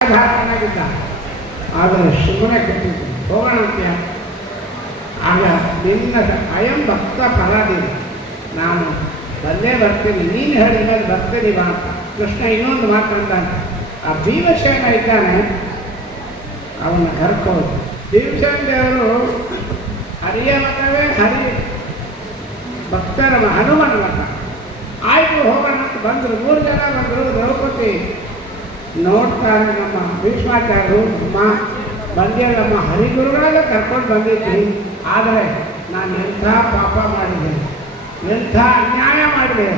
ಚೆನ್ನಾಗಿದ್ದ, ಆದರೆ ಸುಮ್ಮನೆ ಕೊಟ್ಟಿದ್ದು ಹೋಗೋಣ ಅಂತ್ಯ. ಆಗ ನಿನ್ನ ಅಯಂ ಭಕ್ತ ಪರಾಧೀನ, ನಾನು ಬಂದೇ ಬರ್ತೀನಿ, ನೀನು ಹೇಳಿದ ಮೇಲೆ ಬರ್ತೀನಿ ಬಾ ಅಂತ ಕೃಷ್ಣ ಇನ್ನೊಂದು ಮಾತಂತಾನೆ. ಆ ಭೀಮಸೇನ ಇದ್ದಾನೆ, ಅವನ ಕರ್ಕೋದು. ಭೀಮಸೇನ ದೇವರು ಹರಿಯ ಮತವೇ ಹರಿ ಭಕ್ತರ ಹನುಮನ ಮತ. ಆಯ್ತು ಹೋಗೋಣ ಅಂತ ಬಂದರು, 3 ಜನ ಬಂದರು. ದ್ರೌಪದಿ ನೋಡ್ತಾರೆ, ನಮ್ಮ ಭೀಷ್ಮಾಚಾರ್ಯರು ಬಂದೇಳಮ್ಮ ಹರಿಗುರುಗಳೆಲ್ಲ ಕರ್ಕೊಂಡು ಬಂದಿದ್ವಿ, ಆದರೆ ನಾನು ಎಂಥ ಪಾಪ ಮಾಡಿದೆ, ಎಂಥ ಅನ್ಯಾಯ ಮಾಡಿದೆ,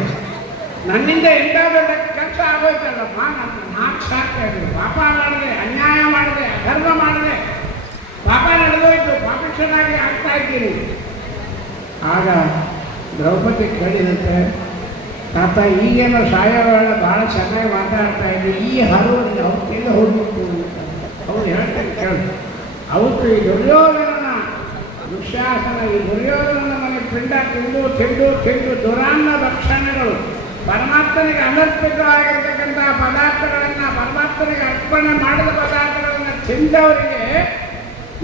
ನನ್ನಿಂದ ಎಂಥ ದೊಡ್ಡ ಕೆಲಸ ಆಗೋಯ್ತಲ್ಲಮ್ಮ, ನನ್ನ ನಾಲ್ಕು ಸಾಕ್ತಾ ಇದ್ರು, ಪಾಪ ಮಾಡಿದೆ, ಅನ್ಯಾಯ ಮಾಡಿದೆ, ಅಧರ್ಮ ಮಾಡಿದೆ, ಪಾಪ ನಡೆದೋಯ್ತು, ಪಾಪಿಷ್ಠನಾಗಿ ಆಗ್ತಾ ಇದ್ದೀನಿ. ಆಗ ದ್ರೌಪದಿ ಕೇಳಿರುತ್ತೆ, ತಾತ ಈಗೇನೋ ಸಾಯೋವೇಳ ಭಾಳ ಚೆನ್ನಾಗಿ ಮಾತಾಡ್ತಾ ಇದ್ವಿ, ಈ ಹರುವನ್ನು ಅವತ್ತೆಲ್ಲ ಹೋಗ್ಬಿಟ್ಟು ಅವ್ರು ಹೇಳ್ತಾರೆ ಕೇಳಿ. ಅವತ್ತು ಈ ದುರ್ಯೋಧನನ ದುಶ್ಯಾಸನ, ಈ ದುರ್ಯೋಧನನ ಮನೆ ಪಿಂಡ ತಿಂದು ತಿಂದು ತಿಂದು ದುರಾನ್ನ ಭಕ್ಷಣೆಗಳು, ಪರಮಾತ್ಮನಿಗೆ ಅನರ್ಪಿತವಾಗಿರ್ತಕ್ಕಂಥ ಪದಾರ್ಥಗಳನ್ನು, ಪರಮಾತ್ಮನಿಗೆ ಅರ್ಪಣೆ ಮಾಡಿದ ಪದಾರ್ಥಗಳನ್ನು ತಿಂದವರಿಗೆ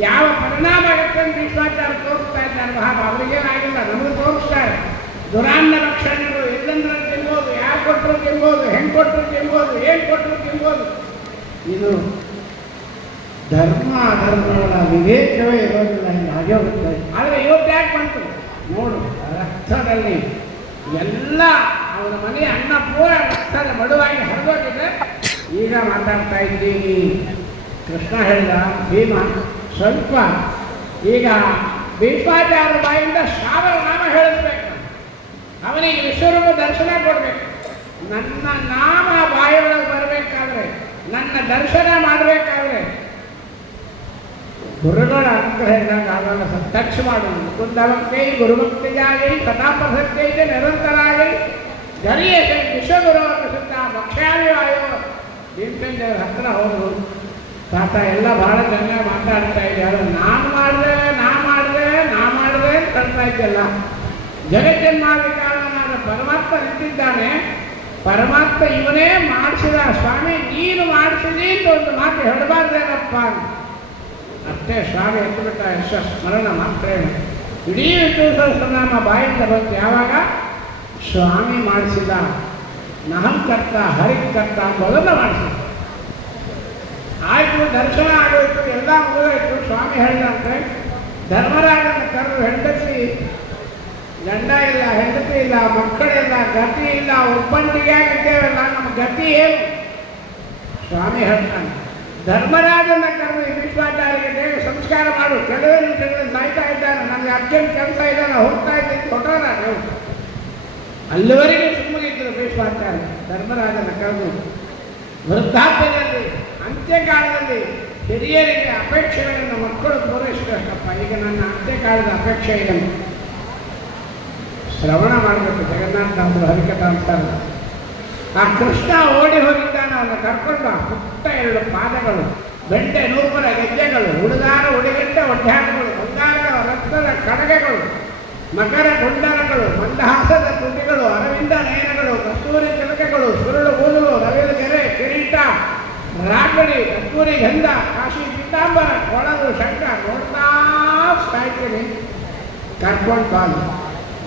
ಯಾವ ಪರಿಣಾಮ ಆಗುತ್ತೆ ಅಂತ ಭೀಷ್ಮಾಚಾರ್ಯ ತೋರಿಸ್ತಾ ಇದ್ದಾರೆ. ಅವರಿಗೇನಾಗಿಲ್ಲ, ನಮಗೆ ತೋರಿಸ್ತಾರೆ. ದುರಾನ್ನ ಭಕ್ಷಣೆಗಳು ಎಲ್ಲಂದ್ರೆ ತಿನ್ಬೋದು, ಯಾರು ಕೊಟ್ಟರು ತಿನ್ಬೋದು, ಹೆಂಗೆ ಕೊಟ್ಟರು ತಿನ್ಬೋದು, ಏನು ಕೊಟ್ಟರು ತಿನ್ಬೋದು. ಇದು ಧರ್ಮ ಅಧರ್ಮಗಳ ವಿವೇಕವೇ ಇರೋದಿಲ್ಲ, ಇಲ್ಲಿ ಹಾಗೆ ಹೋಗುತ್ತೆ. ಆದರೆ ಇವತ್ತು ಯಾಕೆ ಬಂತು ನೋಡು, ರಕ್ತದಲ್ಲಿ ಎಲ್ಲ ಅವನ ಮನೆ ಅನ್ನ ಪೂರ ರಕ್ತದ ಮಡುವಾಗಿ ಹರಿದೋಗಿದೆ. ಈಗ ಮಾತಾಡ್ತಾ ಇದ್ದೀನಿ, ಕೃಷ್ಣ ಹೇಳಿದ, ಭೀಮ ಸ್ವಲ್ಪ ಈಗ ಭೀಷ್ಮಾಚಾರ್ಯ ಬಾಯಿಂದ ಶ್ರಾವಣ ನಾಮ ಹೇಳಿಸ್ಬೇಕು, ಅವನಿಗೆ ವಿಶ್ವರೂಪ ದರ್ಶನ ಕೊಡಬೇಕು. ನನ್ನ ನಾಮ ಬಾಯಿಯೊಳಗೆ ಬರಬೇಕಾದ್ರೆ, ನನ್ನ ದರ್ಶನ ಮಾಡಬೇಕಾದ್ರೆ ಗುರುಗಳ ಅನುಗ್ರಹ ಇದ್ದಾಗ ಆಗಲ್ಲ. ಟಚ್ ಮಾಡೋದು ಕುಂದವಂತೆ ಗುರುಭಕ್ತಿಯಾಗಿ ಕಥಾಪಸಕ್ತಿ ನಿರಂತರಾಗಿ ಗರಿಯ ವಿಶ್ವಗುರುವನ್ನು ಸುತ್ತ ಭಕ್ಷ್ಯಾದಿ ವಾಯು ಭೀಮಸೇನ ಹತ್ತಿರ ಹೋದರು. ತಾತ ಎಲ್ಲ ಭಾಳ ಚೆನ್ನಾಗಿ ಮಾತಾಡ್ತಾ ಇದ್ದಾರೆ, ನಾನು ಮಾಡಿದೆ ಅಂತ ಕಳ್ತಾ ಇದ್ದಲ್ಲ. ಜಗಜ್ಜನ್ಮಾದಿ ಕಾರಣನಾದ ಪರಮಾತ್ಮ ನಿಂತಿದ್ದಾನೆ, ಪರಮಾತ್ಮ ಇವನೇ ಮಾಡಿಸಿದ, ಸ್ವಾಮಿ ನೀನು ಮಾಡಿಸಿದಿ ಅಂತ ಒಂದು ಮಾತು ಹೇಳಬಾರ್ದೇನಪ್ಪ. ಅಷ್ಟೇ ಸ್ವಾಮಿ ಎತ್ತುಬಿಟ್ಟ, ಸ್ಮರಣ ಮಾತ್ರ ಇಡೀ ವಿಷ್ಣು ಸಹಸ್ರನಾಮ ಬಾಯಿಂದ ಬಂತು. ಯಾವಾಗ ಸ್ವಾಮಿ ಮಾಡಿಸಿದ, ನಹಂಕರ್ತ ಹರಿಕರ್ತ ಮೊದಲು ಮಾಡಿಸಿದ. ಆಯಿತು, ದರ್ಶನ ಆಗೋಯ್ತು, ಎಲ್ಲ ಮುಗಿದೋಯ್ತು. ಸ್ವಾಮಿ ಹೇಳಿದಂತೆ ಧರ್ಮರಾಜನ ಕರೆದು, ಹೆಂಡತಿ ಗಂಡ ಇಲ್ಲ, ಹೆಂಡತಿ ಇಲ್ಲ, ಮಕ್ಕಳಿಲ್ಲ, ಗತಿ ಇಲ್ಲ, ಒಬ್ಬಂಟಿಗೆಯಾಗಿದ್ದೇವಲ್ಲ, ನಮ್ಮ ಗತಿ ಏನು? ಸ್ವಾಮಿ ಹೇಳ್ತಾನೆ, ಧರ್ಮರಾಜನ ಕರೆದು ಭೀಷ್ಮಾಚಾರ್ಯರಿಗೆ ದೇವ ಸಂಸ್ಕಾರ ಮಾಡು, ಕೆಲವೇ ನಿಮಿಷಗಳಲ್ಲಿ ಸಾಯ್ತಾ ಇದ್ದಾನೆ, ನನಗೆ ಅರ್ಜೆಂಟ್ ಕೆಲಸ ಇದ್ದಾನೆ, ಹೋಗ್ತಾ ಇದ್ದೀನಿ, ಕೊಟ್ಟೋಣ ನೀವು. ಅಲ್ಲಿವರೆಗೆ ಸುಮ್ಮನಿದ್ದರು ಭೀಷ್ಮಾಚಾರ್ಯ. ಧರ್ಮರಾಜನ ಕರೆದು ವೃದ್ಧಾಪ್ಯದಲ್ಲಿ, ಅಂತ್ಯಕಾಲದಲ್ಲಿ ಹಿರಿಯರಿಗೆ ಅಪೇಕ್ಷೆಗಳನ್ನು ಮಕ್ಕಳು ಪೂರೈಸಬೇಕಪ್ಪ, ಈಗ ನನ್ನ ಅಂತ್ಯಕಾಲದ ಅಪೇಕ್ಷೆ ಇದೆ, ಶ್ರವಣ ಮಾಡಬೇಕು. ಜಗನ್ನಾಥದಾಸರು ಹರಿಕಥಾಂಸಾರ. ಆ ಕೃಷ್ಣ ಓಡಿ ಹೋಗಿದ್ದಾನೆ, ಅವನು ಕರ್ಕೊಂಡು ಪುಟ್ಟ 2 ಪಾದಗಳು, ಗಂಟೆ 100 ಗೆಜ್ಜೆಗಳು, ಉಡುದಾರ ಉಡಿಗಂಟೆ ಒಡ್ಡಾಟಗಳು, ಬಂಗಾರದ ರಕ್ತದ ಕಡಗೆಗಳು, ಮಕರ ಕುಂಡಲಗಳು, ಮಂದಹಾಸದ ತುಟಿಗಳು, ಅರವಿಂದ ನಯನಗಳು, ಕಸ್ತೂರಿ ತಿಲಕಗಳು, ಸುರುಳು ಕೂದಲು, ರವಿದ ಗೆರೆ, ಕಿರೀಟ, ರಾಗಡಿ, ಕಸ್ತೂರಿ ಗಂಧ, ಕಾಶಿ ಪೀತಾಂಬರ, ಕೊಳಲು ಶಂಕ, ನೋಡ್ತಾ ಸಾಯ್ತೀನಿ, ಕರ್ಕೊಂಡು ಬಾಲು.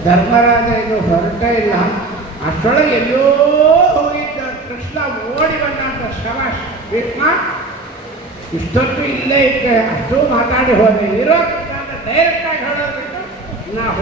ಧರ್ಮರಾಜ ಇದು ಹೊರಟೇ ಇಲ್ಲ, ಅಷ್ಟೊಳಗೆ ಎಲ್ಲೋ ಹೋಗಿದ್ದ ಕೃಷ್ಣ ಓಡಿ ಬಂದಂಥ ಶವಾಶ್ ಭೀಷ್ಮ, ಇಷ್ಟೊತ್ತು ಇಲ್ಲೇ ಇದ್ದೆ, ಅಷ್ಟು ಮಾತಾಡಿ ಹೋದೆ, ಇರೋ ಡೈರೆಕ್ಟಾಗಿ ಹೇಳೋದ್ಬಿಟ್ಟು ನಾ